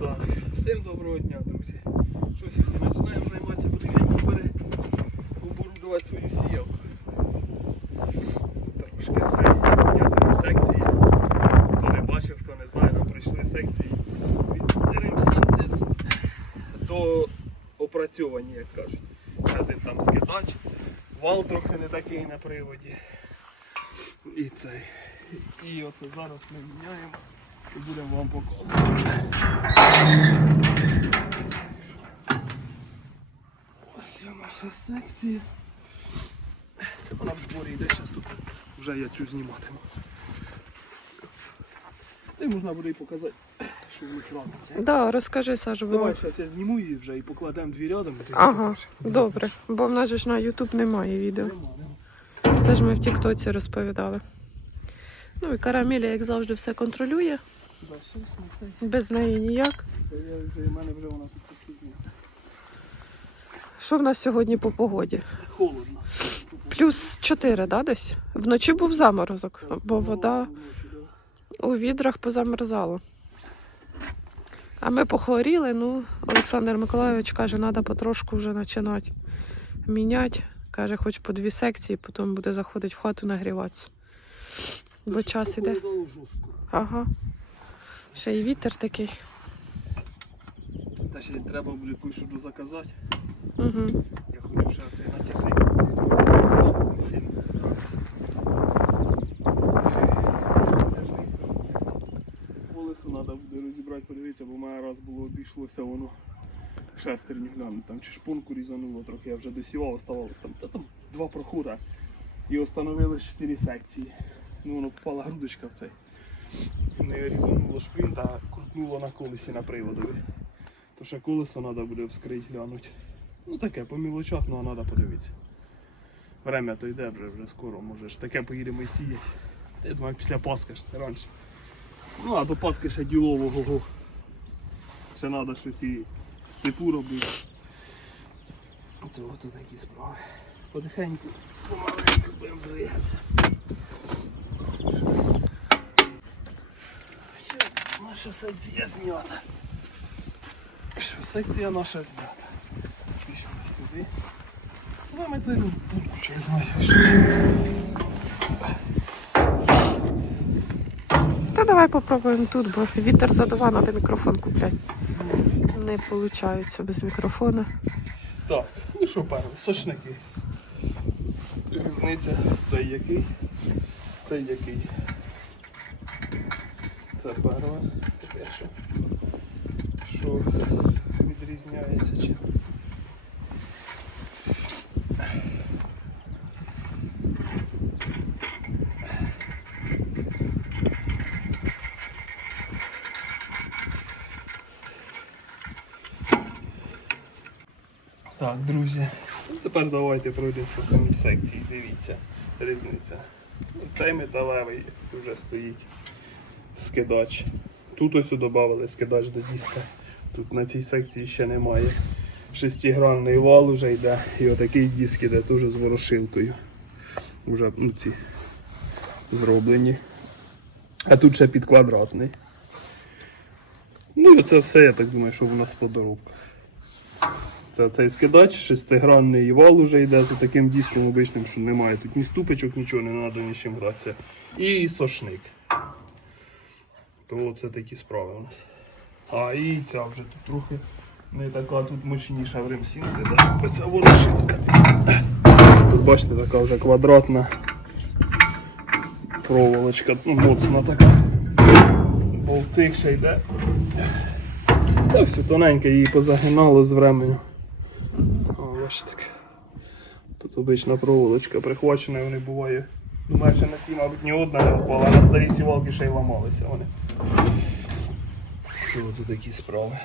Так, всім доброго дня, друзі. Що сьогодні починаємо займатися потихеньку пере оборудувати свою сіялку. Трошки це дякую секції. Хто не бачив, хто не знає, нам прийшли секції від ремсінтез до опрацьовані, як кажуть. Один там скидач, вал трохи не такий на приводі. І цей. І от зараз ми міняємо і будемо вам показувати. Ось є наша секція. Це вона в зборі йде, зараз тут вже я цю зніматиму. Та можна буде і показати, що в них разниця. Да, розкажи, бо... Давай зараз я зніму її вже і покладемо дві рядом. і ти Ага, покажеш. добре. Бо в нас же ж на YouTube немає відео. Нема, нема. Це ж ми в Тіктоці розповідали. Ну і карамеля, як завжди, все контролює. Без неї ніяк. Що в нас сьогодні по погоді? Холодно. Плюс 4, да, десь? Вночі був заморозок, бо вода у відрах позамерзала. А ми похворіли, ну, Олександр Миколайович каже, треба потрошку вже починати міняти. Каже, хоч по дві секції, потім буде заходити в хату нагріватися. Бо час іде. Ага. Ще й вітер такий. Та ще треба буде кое-що заказати. Угу. Я хочу ще цей натяжний. Сильно. Колесо треба буде розібрати, подивитися, бо мене раз було обійшлося воно шестерню гляну, там чи шпунку різануло трохи, я вже досівав, оставалось там, та там два проходи. І остановили чотири секції. Ну воно попала грудочка в цей. Не різануло шпринт, а крутнуло на колесі на приводові. То ще колесо треба буде вскрити, глянути. Ну таке, по мілочах, ну а треба подивитися. Время то йде вже, вже скоро, може ж таке поїдемо і сіяти. Я думаю, після Пасхи ж раніше. Ну а до Пасхи ще ділового. го. Ще треба щось і степу робити. То от такі справи. Потихеньку, помаленьку будемо двигатися. Наша секція знята. Що, секція наша знята. Пішли сюди. Ну, ми це будку, чи знаю. Та давай попробуємо тут, бо вітер задува, треба мікрофон купляти. Не виходить без мікрофона. Так, ну що перше, сошники. Різниця цей який, цей який. Це перше. Тепер що? Відрізняється чим? Так, друзі. Ну, Тепер давайте пройдемо по самій секції. Дивіться, різниця. Цей металевий вже стоїть скидач. Тут ось додали скидач до диска. Тут на цій секції ще немає. Шестигранний вал вже йде і отакий диск іде теж з ворошилкою. Вже ну, ці зроблені. А тут ще під квадратний. Ну і це все, я так думаю, що в нас по доробках. Це цей скидач, шестигранний вал уже йде за таким диском обичним, що немає тут ні ступочок, нічого не треба ні з чим гратися. І сошник. То це такі справи у нас. А і ця вже тут трохи не така тут мощніша в ремсінтеза. Оця ворошилка. Тут бачите, така вже квадратна проволочка, ну, моцна така. Бо ще йде. Та все тоненьке її позагинало з временем. О, бачите. Тут обична проволочка прихвачена, і вони буває. Думаю, що на цій, мабуть, ні одна не впала, а на старій сівалки ще й ламалися вони. Тут такі справи.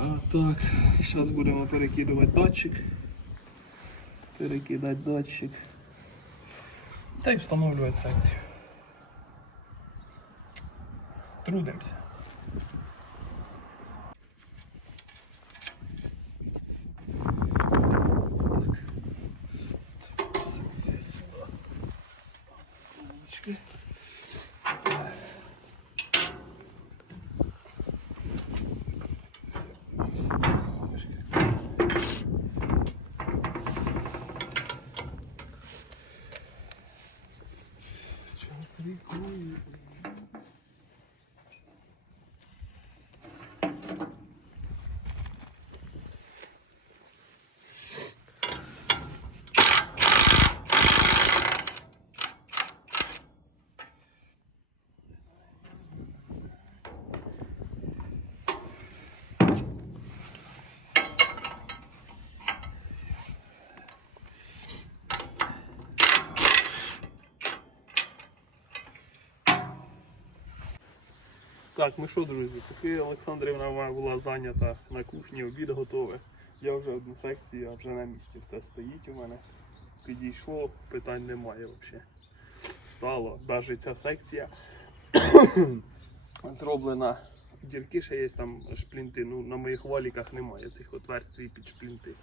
А так, зараз будемо перекидувати датчик. Перекидати датчик. Та й встановлювати секцію. Трудимося. Yeah. Так, ну що, друзі, поки Олександрівна була зайнята на кухні, обід готовий. Я вже одну секцію, а вже на місці все стоїть у мене. Підійшло, питань немає взагалі. Стало. Навіть ця секція зроблена. Дірки ще є там шплінти. Ну, на моїх валіках немає цих отверстій під шплінти.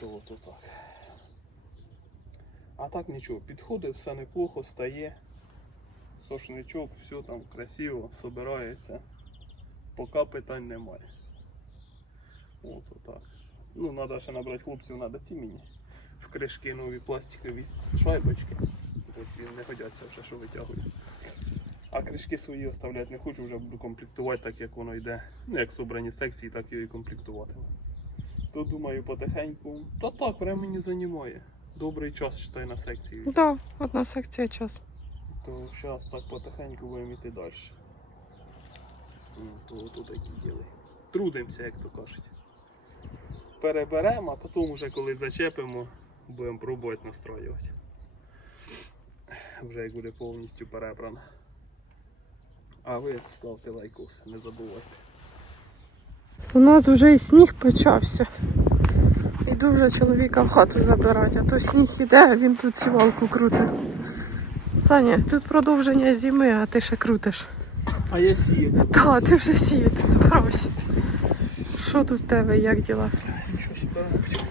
То, то так. А так нічого, підходить, все неплохо, стає. Сошничок, все там красиво, собирається. Поки питань немає. От отак. Ну, треба ще набрати хлопців, треба ці мені. В кришки нові пластикові шайбочки. Оці не годяться вже, що витягую. А кришки свої оставляти не хочу, вже буду комплектувати так, як воно йде. Ну, як собрані секції, так і комплектуватиму. То думаю потихеньку. Та так, времени займає. Добрий час читай на секції. Так, да, одна секція час. То зараз так потихеньку будемо йти далі. Ну, то тут такі діли. Трудимося, як то кажуть. Переберемо, а потім вже коли зачепимо, будемо пробувати настроювати. Вже як буде повністю перебрано. А ви ставте лайкос, не забувайте. У нас вже і сніг почався. Іду вже чоловіка в хату забирати, а то сніг іде, а він тут сівалку крутить. Саня, тут продовження зими, а ти ще крутиш. А я сіяти. Та, ти вже сіяти збирався. Що тут в тебе, як діла? Нічого собі робить.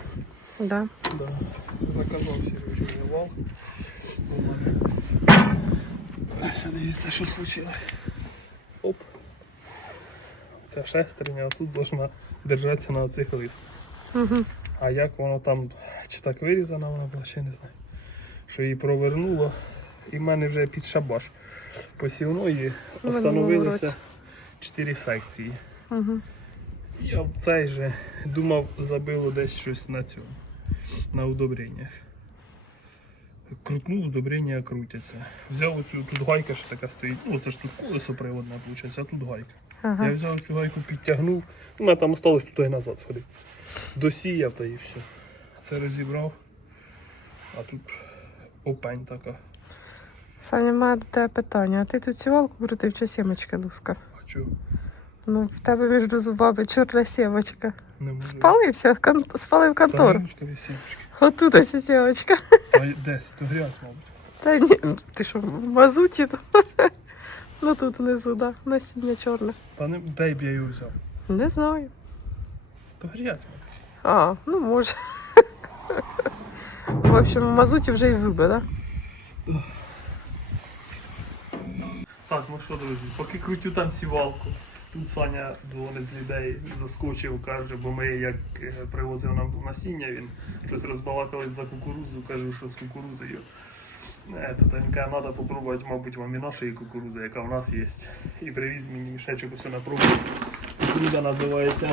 Да. Да. Заказав Сережі вал. Ще дивіться, що случилось. Оп. Ця шестерня тут должна держатися на оцих листах. Угу. А як воно там, чи так вирізана вона була, ще не знаю. Що її провернуло. І в мене вже під шабаш посівної встановилися році. 4 секції. Угу. Я цей же думав, забило десь щось на цьому, на удобреннях. Крутнув, удобрення крутяться. Взяв оцю тут гайка ще така стоїть. Ну, це ж тут колесо приводне, виходить, а тут гайка. Я взяв цю гайку, підтягнув. У мене там осталось туди назад сходити. Досіяв та і все. Це розібрав. А тут опень така. Саня, має до тебе питання. А ти тут сівалку крутив чи сімочки лускав? А чого? Ну, в тебе між зубами чорна сімочка. Спалився, кон... спалив висівочки. Отут ось сімочка. Десь, то грязь, мабуть. Та ні, ну, ти що, в мазуті? Ну тут внизу, да, насіння чорне. Та не де б я його взяв. Не знаю. То грязь, мабуть. А, ну може. В общем, в мазуті вже й зуби, да? Так, ну що, друзі, поки крутю там сівалку. Тут Саня дзвонить з людей, заскочив, каже, бо ми як е, привозив нам насіння, він щось розбалакались за кукурузу, каже, що з кукурузою. Е, він каже, треба попробувати, мабуть, вам і нашої кукурузи, яка в нас є. І привіз мені мішечок усе на пробу. Кукуруза називається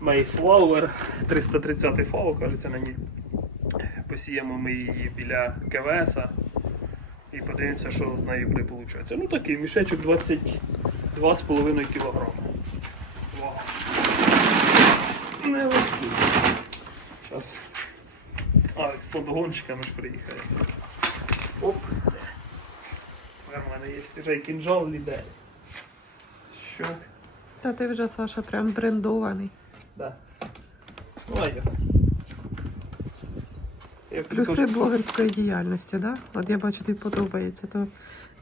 Mayflower 330 фау, кажеться на ній. Посіємо ми її біля КВС. Подивимося, що з нею буде виходити. Ну такий мішечок 22,5 кг. Нелегкий. Зараз. А, з подгончиками ж приїхали. Оп. В мене є вже і кінжал лідей. Що? Та ти вже, Саша, прям брендований. Да. Ну, а я. Плюси блогерської діяльності, да? От я бачу, тобі подобається. То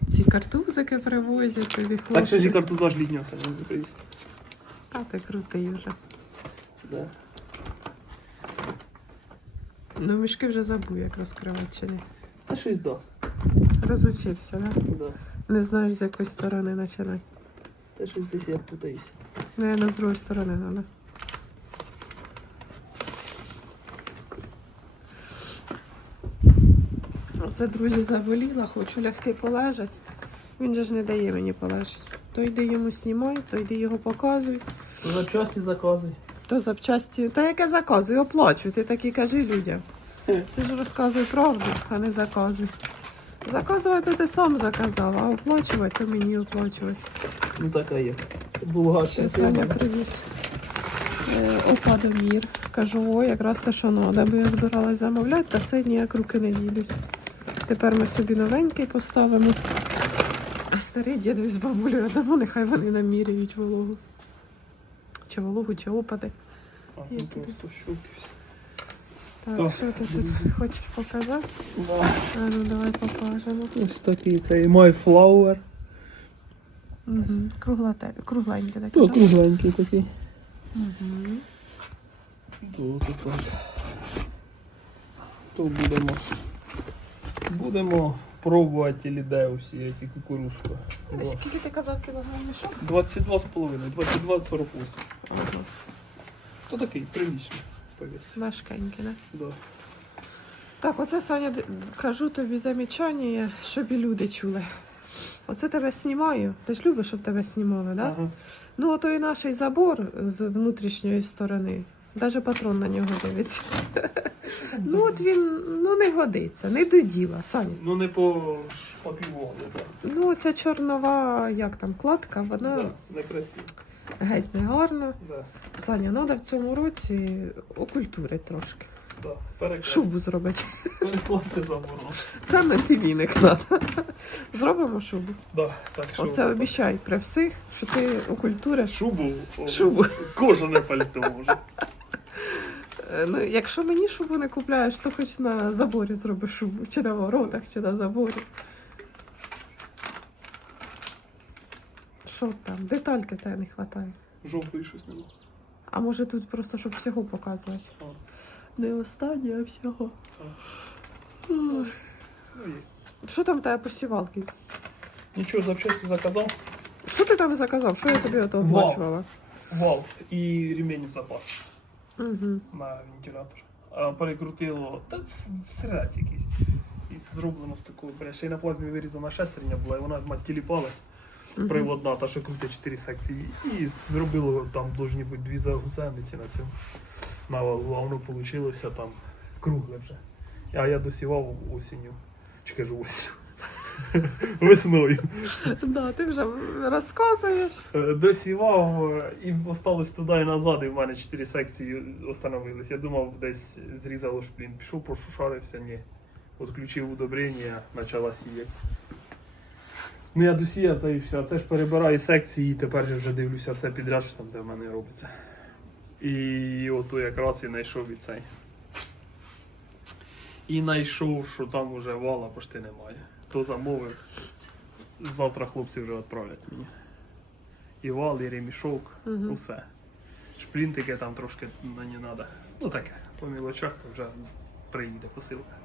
ці картузики привозять, тобі Так що зі хлопці. картуза ж літнього не привіз. Та ти крутий вже. Да. Ну, мішки вже забув, як розкривати чи ні. Та щось да. Розучився, да? да. Не знаєш, з якої сторони починати. Та щось десь я путаюся. Наверно, з другої сторони треба. Оце, друзі, заболіла, хочу лягти полежать. Він же ж не дає мені полежати. То йди йому знімай, то йди його показуй, За часті заказуй. то запчасті. Та яке заказуй, оплачуй. Ти так і кажи людям. Ти ж розказуй правду, а не заказуй. Заказувати ти сам заказав, а оплачувати то мені оплачувати. Ну така є. Ще Саня привіз е, опадомір. Кажу, о, якраз те, що треба, бо я збиралась замовляти, та все ніяк руки не дійдуть. Тепер ми собі новенький поставимо. А старий дідові з бабулею одному, нехай вони наміряють вологу. Чи вологу, чи опади. А, ну просто щуки. Так, Так. що ти тут хочеш показати? Да. А ну давай покажемо. Ось такий цей MyFlower. Угу. Круглате, кругленьке таке. То так? кругленький такий. Угу. Тут так. То будемо. Будемо пробувати лідеусі, як і кукурузку. Скільки ти казав кілограмів що? 22,5, 22,48. Ага. То такий приличний повіс. Важкенький, да? Да. Так, оце Саня, кажу тобі замічання, щоб і люди чули. Оце тебе знімаю. Ти ж любиш, щоб тебе знімали, да? Ага. Ну, ото і наш забор з внутрішньої сторони. Навіть патрон на нього дивиться. Ну, от він ну, не годиться, не до діла, Саня. Ну не по шпапівону, так. Ну, ця чорнова, як там, кладка, вона Да, некрасиво. геть не гарна. Да, Саня, треба в цьому році окультурити трошки. да. Перекрасти. Шубу зробити. Перекласти заборон. Це на ті віник треба. Зробимо шубу. Да, так, що Оце обіцяй при всіх, що ти окультуриш Шубу. о, шубу. Кожане пальто може. Е, Ну, якщо мені шубу не купляєш, то хоч на заборі зроби шубу, чи на воротах, чи на заборі. Що там? Детальки тебе не вистачає. Жовтої щось нема. А може тут просто щоб всього показувати? А. Не останнє, а всього. Ну. Що там тебе посівалки? Нічого, запчасті заказав. Що ти там заказав? Що я тобі ото оплачувала? Вал і ремінь в запас Угу. на вентилятор. А перекрутило. Та сраці якийсь. І зроблено з такого, бля, ще й на плазмі вирізана шестерня була, і вона мать тіліпалась. Приводна, та що крутить 4 секції. І зробило там должні бути дві загусениці на цьому навалу, а воно вийшло там кругле вже. А я досівав осінню. Чи кажу осінню. Весною. Да, ти вже розказуєш. Е, Досівав е, і осталось туди і назад, і в мене 4 секції остановились. Я думав, десь зрізало шплін. Пішов, пошушарився, ні. Відключив удобрення, почала сіяти. Ну я досіяв, та і все. А Це ж перебираю секції, і тепер я вже дивлюся все підряд, що там де в мене робиться. І ото якраз і знайшов і цей. І знайшов, що там уже вала почти немає. То замовив. Завтра хлопці вже відправлять мені. І вал, і ремішок, Мгм. усе. Шплінтики там трошки мені треба. Ну таке, по мілочах то вже приїде посилка.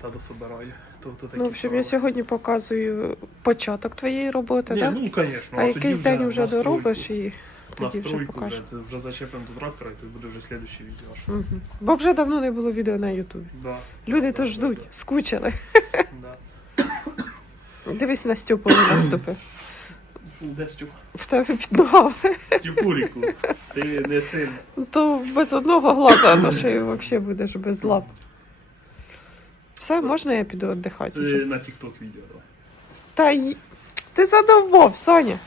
Та дособираю. То, то такі Ну, в общем, я сьогодні показую початок твоєї роботи, так? ну, звісно. а якийсь день вже доробиш і тоді Настройку вже, це вже зачепимо до трактора, і тут буде вже слідуюче відео. Що... Угу. Бо вже давно не було відео на Ютубі. Да. Люди Да, то да, ждуть, да, скучили. Да. Дивись на Стьопу наступи. Де Стюп? В тебе під ногами. Стюпуріку. Ти не син. То без одного глаза, то ще й взагалі будеш без лап. Все, можна я піду віддихати Ти вже? на TikTok відео. Та й... ти задовбав, Соня.